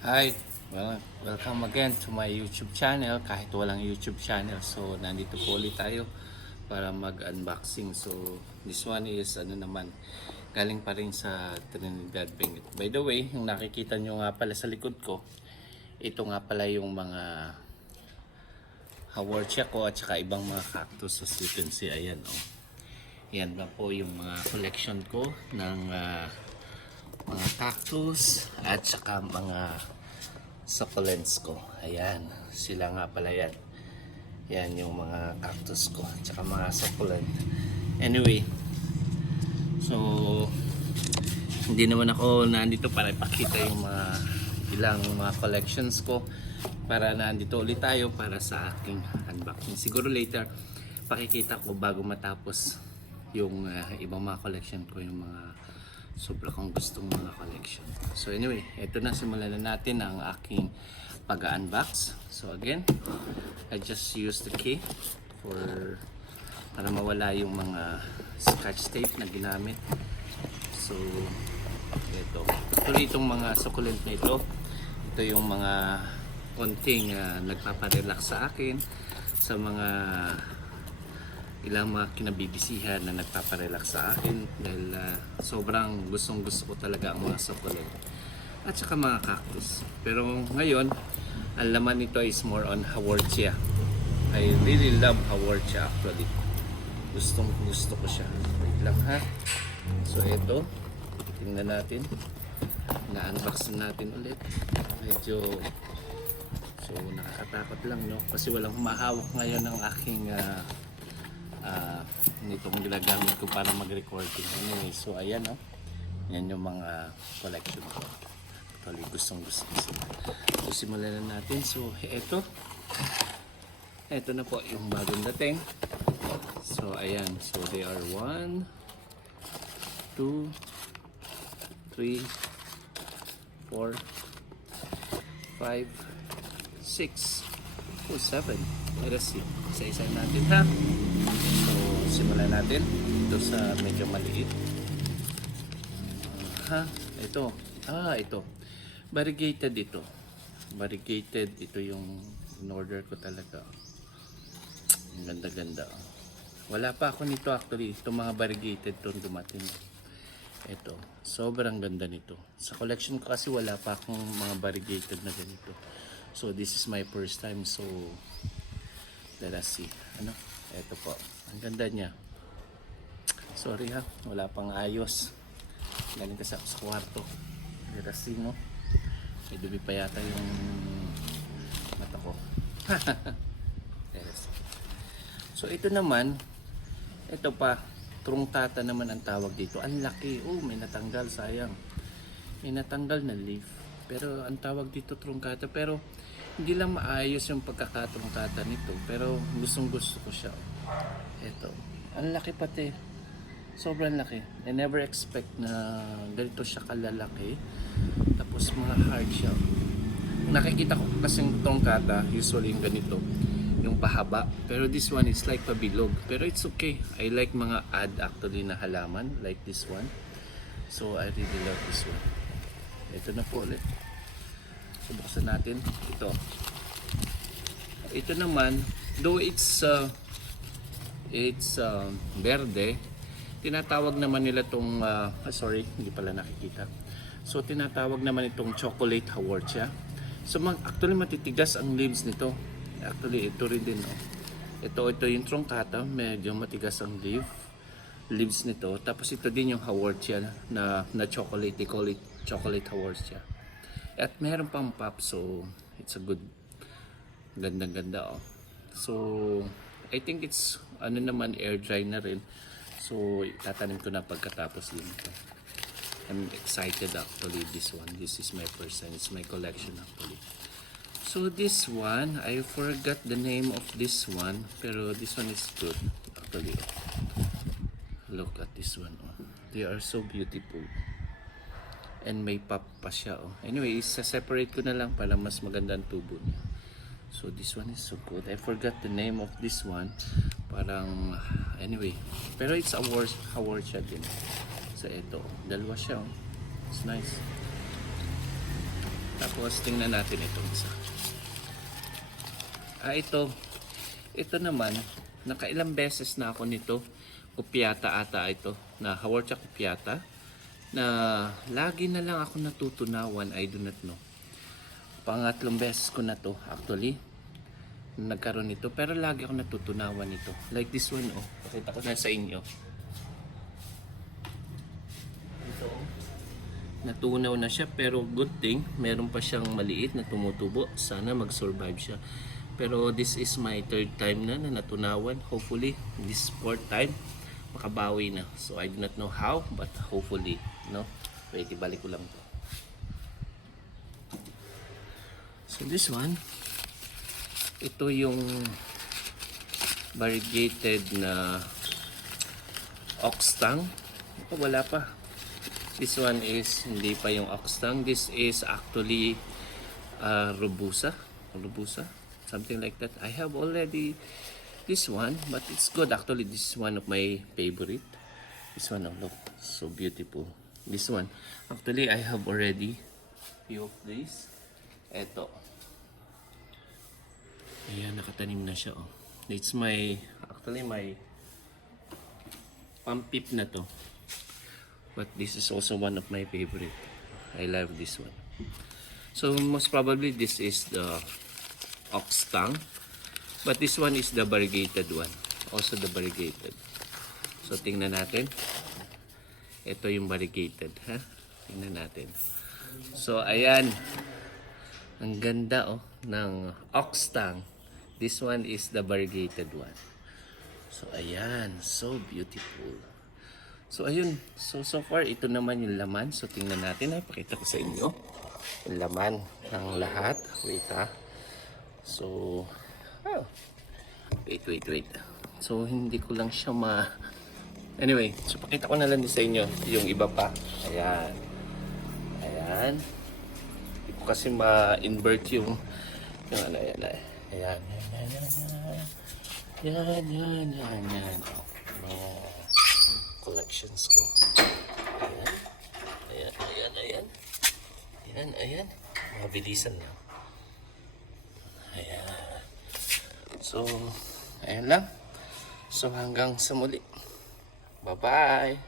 Hi, welcome again to my YouTube channel. Kahit walang YouTube channel, so nandito po ulit tayo para mag-unboxing. So this one is galing pa rin sa Trinidad Benguet. By the way, yung nakikita nyo nga pala sa likod ko, ito nga pala yung mga haworthia ko at saka ibang mga cactus. As you can see, ayan oh. Yan na po yung mga collection ko ng mga cactus at saka mga succulents ko. Ayan, sila nga pala yan. Yan yung mga cactus ko at saka mga succulent. Anyway, so hindi naman ako nandito para ipakita yung mga ilang mga collections ko, para nandito ulit tayo para sa aking unboxing. Siguro later pakikita ko bago matapos yung ibang mga collection ko, yung mga sobra kong gustong mga collection. So anyway, ito na, simulan na natin ang aking pag-unbox. So again, I just use the key para mawala yung mga scotch tape na ginamit. So ito, actually itong mga succulent na ito yung mga konting nagpaparelax sa akin, sa mga ilang mga kinabibisihan na nagpaparelax sa akin, dahil sobrang gustong gusto ko talaga ang mga succulent at saka mga cactus. Pero ngayon ang laman nito is more on haworthia. I really love haworthia actually. Gustong gusto ko siya. Wait lang ha. So ito, tingnan natin, na-unbox natin ulit. Medyo nakakatakot lang, no, kasi walang humahawak ngayon ng aking nitong ginagamit ko para mag-recording. Anyway, so ayan oh. Yan yung mga collection ko. Actually, gustong gusto. So simulan na natin. So ito na po yung bagong dating. So ayan, so they are 1 2 3 4 5 6 7. Let us see. Isa-isa natin ha. So simulan natin ito sa medyo maliit. Ito. Ito. Variegated ito. Variegated ito yung in-order ko talaga. Ang ganda-ganda. Wala pa ako nito actually. Itong mga variegated itong dumating. Ito. Sobrang ganda nito. Sa collection ko kasi wala pa akong mga variegated na ganito. So this is my first time. So let us see. Ito po. Ang ganda niya. Sorry ha. Wala pang ayos. Galing kasi ako sa kwarto. Let us see, no? May dumi pa yata yung mata ko. Let us see. So ito naman, ito pa, truncata naman ang tawag dito. Ang laki. Oh, may natanggal, sayang. May natanggal na leaf. Pero ang tawag dito truncata. Pero hindi lang maayos yung pagkakatrungkata nito. Pero gustong gusto ko siya. Ito. Ang laki pati. Sobrang laki. I never expect na ganito siya kalalaki. Tapos mga hard siya. Nakikita ko kasing truncata, usually yung ganito, yung pahaba. Pero this one is like pabilog. Pero it's okay. I like mga odd actually na halaman. Like this one. So I really love this one. Ito na po ulit. So buksan natin. Ito naman, though it's verde, tinatawag naman nila itong sorry, hindi pala nakikita. So tinatawag naman itong chocolate haworthia. So actually matitigas ang leaves nito. Actually ito rin din, oh. Ito yung truncata, medyo matigas ang leaves nito. Tapos ito din yung haworthia na chocolate, they call it chocolate haworthia. At meron pang pop, so it's a good, ganda-ganda, oh. So I think it's naman air dry na rin. So tatanim ko na pagkatapos din ito. I'm excited actually this one. This is my first time. It's my collection actually. So this one, I forgot the name of this one, pero this one is good actually. Look at this one, oh. They are so beautiful. And may pop pa siya, oh. Anyway, isa-separate ko na lang para mas maganda ang tubo niya. So this one is so good. I forgot the name of this one. Parang anyway, pero it's haworthia din. So ito, dalawa siya, oh. It's nice. Tapos Tapos tingnan natin itong isa. Ito naman, nakailang beses na ako nito. Kupiata ata ito, na Haworthia Kupiata, na lagi na lang ako natutunawan, I do not know. Pangatlong beses ko na to actually nagkaroon nito, pero lagi ako natutunawan nito. Like this one, oh. Pakita ko na sa inyo. Ito, oh. Natunaw na siya, pero good thing, meron pa siyang maliit na tumutubo. Sana mag-survive siya. Pero this is my third time na natunawan. Hopefully, this fourth time, makabawi na. So I do not know how, but hopefully, no? Wait, ibalik ko lang to. So this one, ito yung variegated na oxtang. Ito wala pa. This one is hindi pa yung oxtang. This is actually robusta, something like that. I have already this one, but it's good actually. This is one of my favorite. This one, oh, look, so beautiful. This one, actually I have already few of these. Eto. Ayan, nakatanim na siya, oh. It's actually my pampip na to. But this is also one of my favorite. I love this one. So most probably this is the oxtang. But this one is the variegated one. Also the variegated. So tingnan natin. Ito yung variegated, ha? Tingnan natin. So ayan. Ang ganda, oh, ng oxtang. This one is the variegated one. So ayan, so beautiful. So ayun, so far ito naman yung laman. So tingnan natin, ay pakita ko sa inyo yung laman ng lahat. Wait, ha. So wait. So hindi ko lang siya anyway, so pakita ko na lang din sa inyo yung iba pa. Ayan. Hindi ko kasi ma-invert yung ano, ayan. Yan. Oh, collections ko. Ayan. Mabilisan lang. Ayan. So, ayan lang. So, hanggang sa muli. Bye-bye.